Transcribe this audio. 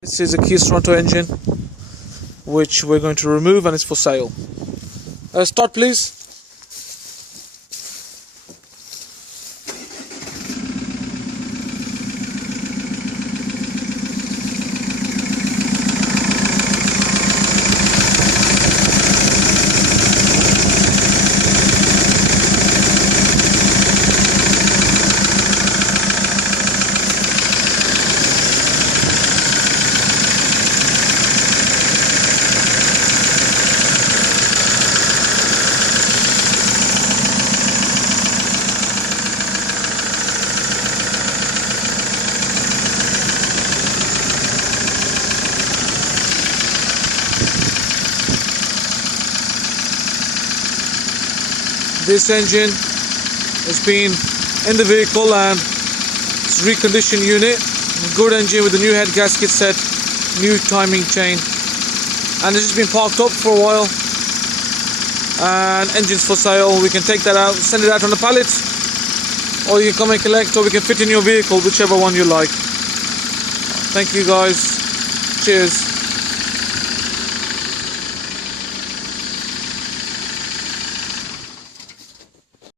This is a Kia Serento engine which we're going to remove and it's for sale. Start please. This engine has been in the vehicle and it's reconditioned unit, good engine with a new head gasket set, new timing chain, and this has been parked up for a while and engine's for sale. We can take that out, send it out on a pallet, or you can come and collect, or we can fit in your vehicle, whichever one you like. Thank you guys, cheers.